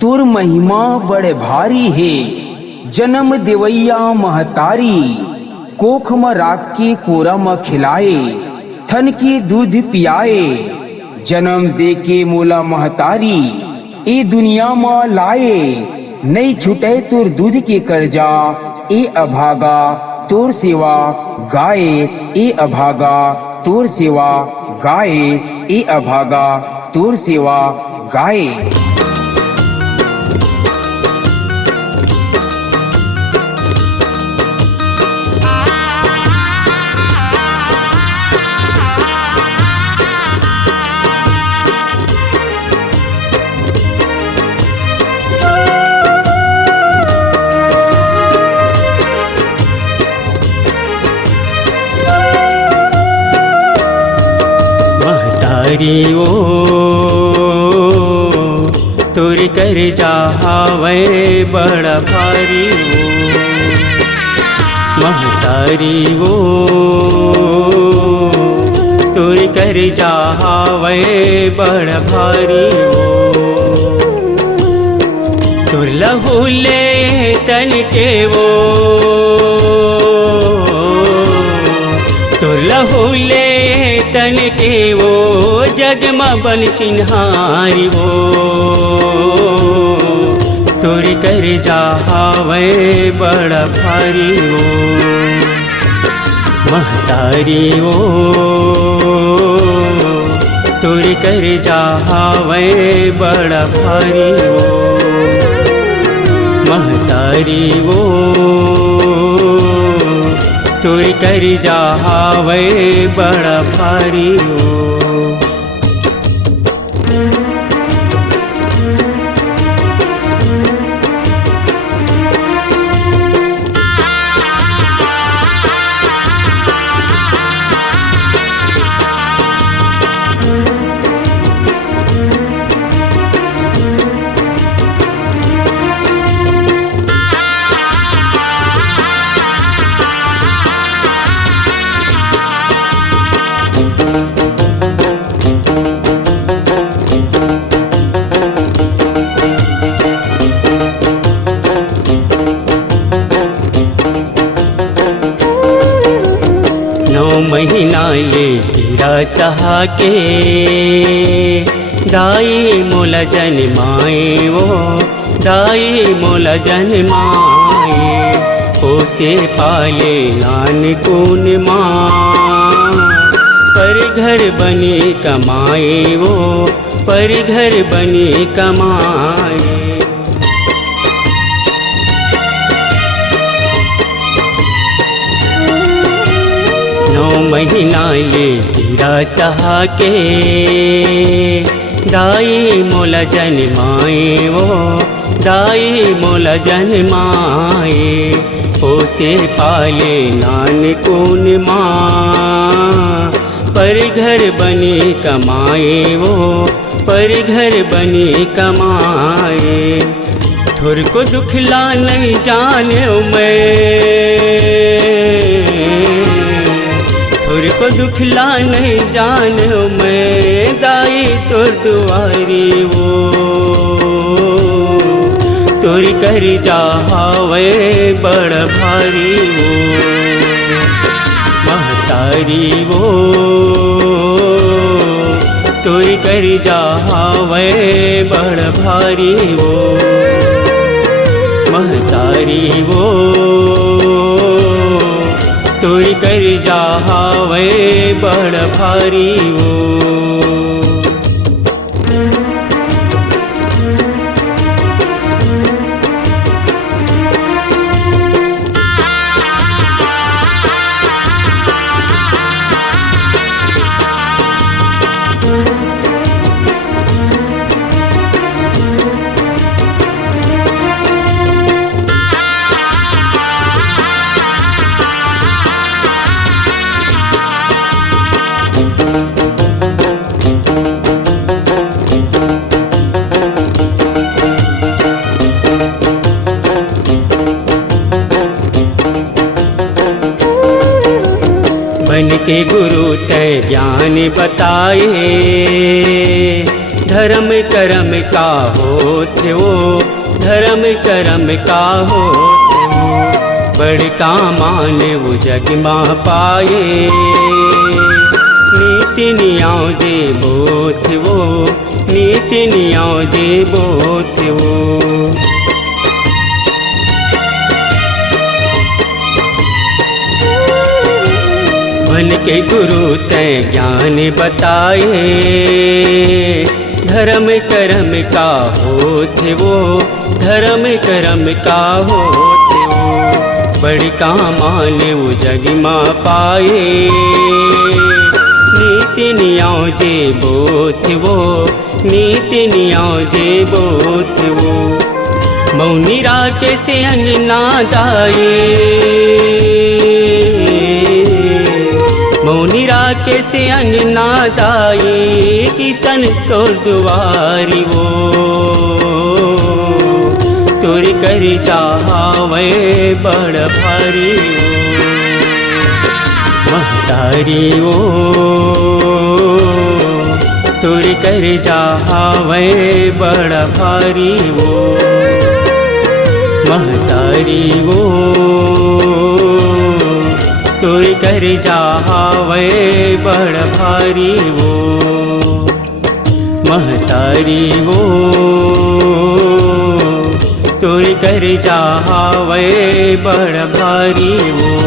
तुर महिमा बड़े भारी है, जन्म देवैया महतारी। कोख में राख के कोरा में खिलाए, थन की दूध पियाए। जन्म दे के मोला महतारी, ए दुनिया में लाए। नहीं छुटे तुर दूध के कर्जा, ए अभागा तोर सेवा गाए। ए अभागा तोर सेवा गाए, ए अभागा तोर सेवा गाए। महतारी ओ तुर कर जावे बड़ा भारी ओ। महतारी ओ तुर कर जावे बड़ा भारी ओ। तुर लहू ले तन के वो, तुर लहू ले तन के वो, जग में बन चिन्हारी वो। तुर कर जावे बड़ा भारी वो। महतारी ओ तुर कर जावे बड़ा भारी वो। महतारी ओ तुर कर जावे बड़ा भारी ओ। महीना ये तेरा सहा के, दाई मोला जन्माए वो, दाई मोला जन्माए। पोसे पाले लान कून माँ, पर घर बने कमाए वो, पर घर बने कमाए। महीना ये तेरा सहा के, दाई मोला जन्माए वो, दाई मोला जन्माए। पोसे पाले नान कून माँ, पर घर बने कमाए वो, पर घर बने कमाए। थोर को दुखला नहीं जाने मैं, थोर को दुखला नहीं जाने मैं। दाई तोर दुआरी वो, तोर कर जावे बड़ा भारी वो। महतारी वो तोर कर जावे बड़ा भारी वो। महतारी वो तुर कर जावे बड़ा भारी वो। बन के गुरु तय ज्ञान बताए, धर्म कर्म का होते वो, धर्म कर्म का होते वो, बड़का मान वो जग माँ पाए। नीति नियाव जे बोथ वो, नीति नियाव जे बोथ वो। मन के गुरु तय ज्ञान बताए, धर्म कर्म का होते वो, धर्म कर्म का होते वो, बड़का मान वो जग माँ पाए। नीति नियाव जे बोथ वो, नीति नियाव जे बोथ वो, मौनी राके से अंगना दाए, मौनी राके से अंगना दाए, किसन तोर दुआरी वो, तोर कर चाहवे बड़ भारी वो, महतारी वो, तोर कर चाहवे बड़ भारी वो, महतारी वो, तोर कर जावे बड़ भारी वो, महतारी वो, तोर कर जावे बड़ भारी वो।